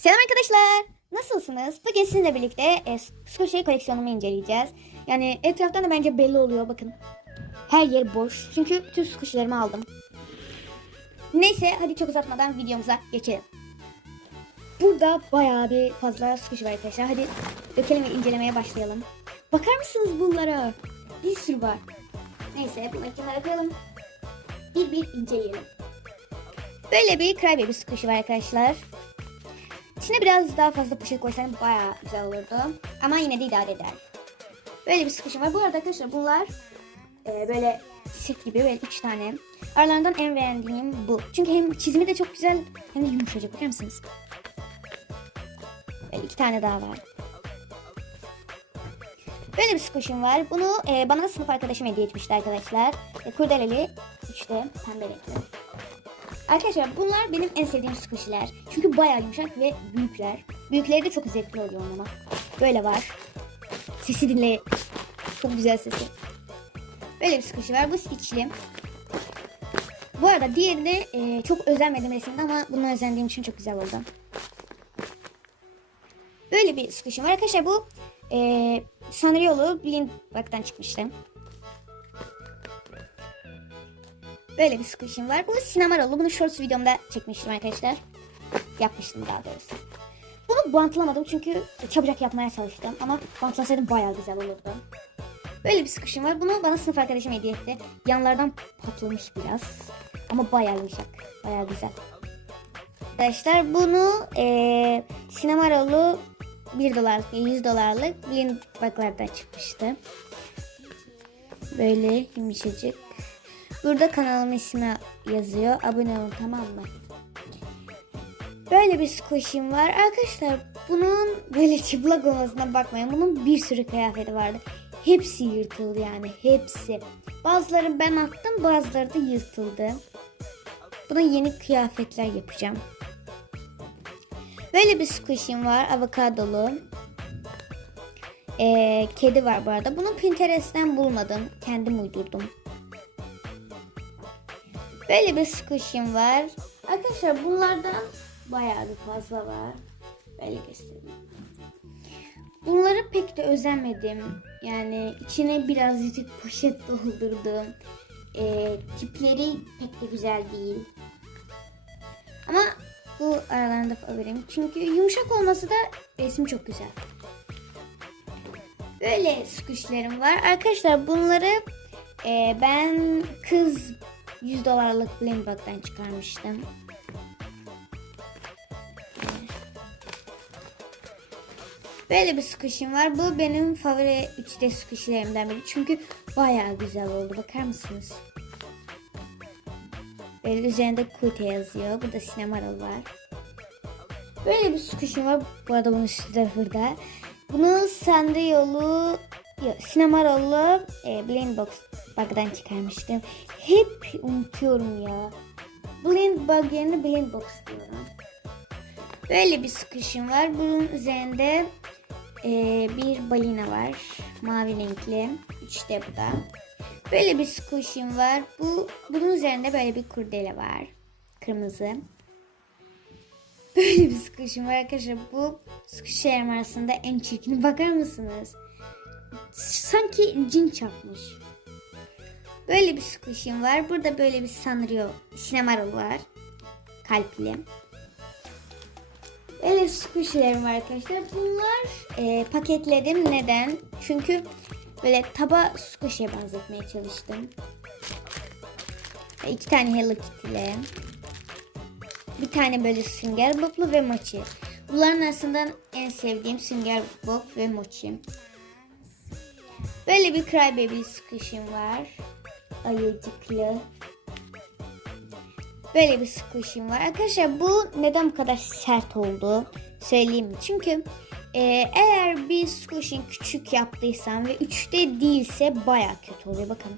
Selam arkadaşlar. Nasılsınız? Bugün sizinle birlikte e, Squishy koleksiyonumu inceleyeceğiz. Yani etraftan da bence belli oluyor bakın. Her yer boş. Çünkü bütün Squishy'lerimi aldım. Neyse hadi çok uzatmadan videomuza geçelim. Burada bayağı bir fazla Squishy var arkadaşlar. Hadi dökelim ve incelemeye başlayalım. Bakar mısınız bunlara? Bir sürü var. Neyse bunları kenara koyalım. Bir bir inceleyelim. Böyle bir Crybaby Squishy var arkadaşlar. İçine biraz daha fazla poşet koysaydım bayağı güzel olurdu. Ama yine de idare eder. Böyle bir sıkışım var. Bu arada arkadaşlar bunlar e, böyle set gibi böyle 3 tane. Aralarından en beğendiğim bu. Çünkü hem çizimi de çok güzel hem de yumuşacık. Bakar mısınız? Böyle iki tane daha var. Böyle bir squish'im var. Bunu e, bana sınıf arkadaşım hediye etmişti arkadaşlar. E, kurdeleli, üçte pembe renkli. Arkadaşlar bunlar benim en sevdiğim squishy'ler. Çünkü bayağı yumuşak ve büyükler. Büyükleri de çok zevkli oluyor ama. Böyle var. Sesi dinle. Çok güzel sesi. Böyle bir squishy var. Bu stitchli. Bu arada diğerini e, çok özenmedim resimde ama buna özendiğim için çok güzel oldu. Böyle bir squishy var. Arkadaşlar bu e, Sanriolu Blindbug'dan çıkmıştı. Böyle bir squish'im var. Bu sinemarolu. Bunu shorts videomda çekmiştim arkadaşlar. Yapmıştım daha doğrusu. Bunu bantlamadım çünkü çabucak yapmaya çalıştım. Ama bantlasaydım bayağı güzel olurdu. Böyle bir squish'im var. Bunu bana sınıf arkadaşım hediye etti. Yanlardan patlamış biraz. Ama bayağı yumuşak. Bayağı güzel. Arkadaşlar bunu eee sinemarolu 1 dolarlık ve 100 dolarlık Blindbug'lardan çıkmıştı. Böyle yumuşacık. Burada kanalımın ismi yazıyor. Abone olun tamam mı? Böyle bir squish'im var. Arkadaşlar bunun böyle çıplak olmasına bakmayın. Bunun bir sürü kıyafeti vardı. Hepsi yırtıldı yani. Hepsi. Bazıları ben attım bazıları da yırtıldı. Buna yeni kıyafetler yapacağım. Böyle bir squish'im var. Avokadolu. Ee, kedi var bu arada. Bunu Pinterest'ten bulmadım. Kendim uydurdum. Böyle bir squish'im var. Arkadaşlar bunlardan bayağı bir fazla var. Böyle göstereyim. Bunları pek de özenmedim. Yani içine birazcık poşet doldurdum. Ee, tipleri pek de güzel değil. Ama bu aralarında favorim. Çünkü yumuşak olması da resim çok güzel. Böyle squishlerim var. Arkadaşlar bunları e, ben kız 100 dolarlık Blindbug'dan çıkarmıştım. Böyle bir squish'im var. Bu benim favori 3D squish'lerimden biri. Çünkü bayağı güzel oldu. Bakar mısınız? Böyle üzerinde Kute yazıyor. Burada Cinnamoroll var. Böyle bir squish'im var. Bu arada bunun üstü de burada. Bunu sende yolu Yok, Cinnamoroll'u e, Blindbox Bug'dan çıkarmıştım. Hep unutuyorum ya. Blindbug yerine Blindbox diyorum. Böyle bir sıkışım var. Bunun üzerinde e, bir balina var. Mavi renkli. İşte bu da. Böyle bir squish'im var. Bu bunun üzerinde böyle bir kurdele var. Kırmızı. Böyle bir squish'im var arkadaşlar. Bu squish'lerim arasında en çirkini bakar mısınız? Sanki cin çarpmış. Böyle bir squish'im var. Burada böyle bir Sanrio Cinnamoroll var. Kalpli. Böyle squish'lerim var arkadaşlar. Bunlar e, paketledim. Neden? Çünkü böyle taba squish'e benzetmeye çalıştım. Ve iki tane Hello Kitty'li. Bir tane böyle Sünger Bob'lu ve Mochi. Bunların arasından en sevdiğim Sünger Bob ve Mochi. Böyle bir Crybaby squish'im var. Ayıcıklı. Böyle bir squish'im var. Arkadaşlar bu neden bu kadar sert oldu? Söyleyeyim mi? Çünkü e, eğer bir squish'in küçük yaptıysam ve 3'te değilse baya kötü oluyor. Bakın.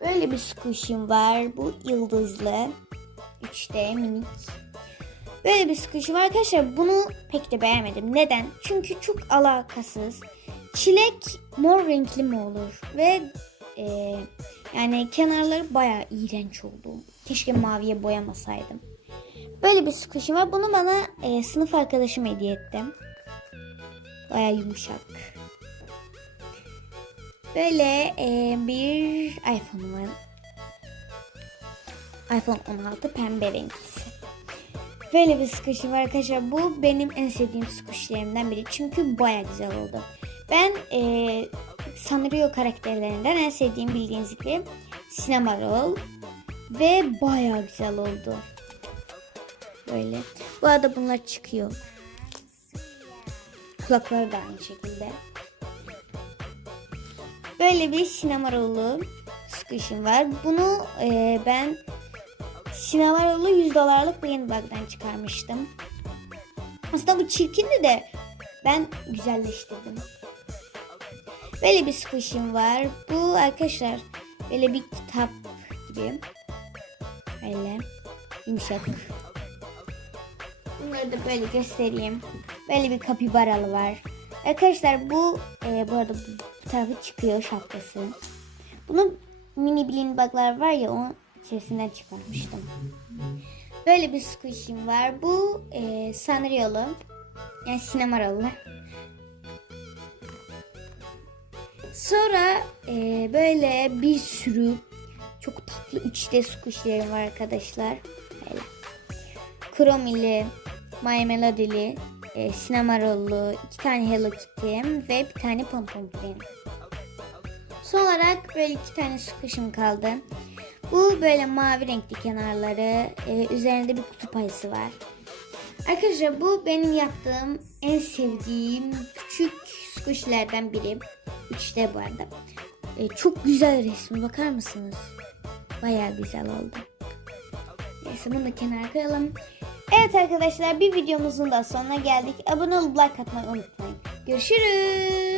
Böyle bir squish'im var. Bu yıldızlı. 3'te minik. Böyle bir squish'im var. Arkadaşlar bunu pek de beğenmedim. Neden? Çünkü çok alakasız. Çilek mor renkli mi olur? Ve e, yani kenarları baya iğrenç oldu. Keşke maviye boyamasaydım. Böyle bir squish'im var. Bunu bana e, sınıf arkadaşım hediye etti. Baya yumuşak. Böyle e, bir iPhone var. iPhone 16 pembe renklisi. Böyle bir squish'im var arkadaşlar. Bu benim en sevdiğim squish'lerimden biri. Çünkü baya güzel oldu. Ben e, Sanrio karakterlerinden en sevdiğim bildiğiniz gibi Cinnamoroll ve baya güzel oldu. Böyle. Bu arada bunlar çıkıyor. Kulakları da aynı şekilde. Böyle bir Cinnamoroll'lu squish'im var. Bunu e, ben Cinnamoroll'lu 100 dolarlık bir yeni bug'dan çıkarmıştım. Aslında bu çirkindi de ben güzelleştirdim. Böyle bir squish'im var. Bu arkadaşlar böyle bir kitap gibi. Böyle yumuşak. Bunları da böyle göstereyim. Böyle bir kapibaralı var. Arkadaşlar bu e, bu arada bu tarafı çıkıyor şapkası. Bunun mini bilin baklar var ya onun içerisinden çıkarmıştım. Böyle bir squish'im var. Bu e, Sanrio'lu. Yani sinemaralı. Sonra e, böyle bir sürü çok tatlı 3D squishlerim var arkadaşlar. Böyle. Chromili, My Melody'li, e, Cinnamoroll'lu, iki tane Hello Kitty'm ve bir tane Pompon Play'im. Son olarak böyle iki tane squish'im kaldı. Bu böyle mavi renkli kenarları, e, üzerinde bir kutup ayısı var. Arkadaşlar bu benim yaptığım en sevdiğim küçük squishlerden biri. 3D bu arada. E, çok güzel resmi bakar mısınız? Bayağı güzel oldu. Neyse bunu da kenara koyalım. Evet arkadaşlar bir videomuzun da sonuna geldik. Abone olup like atmayı unutmayın. Görüşürüz.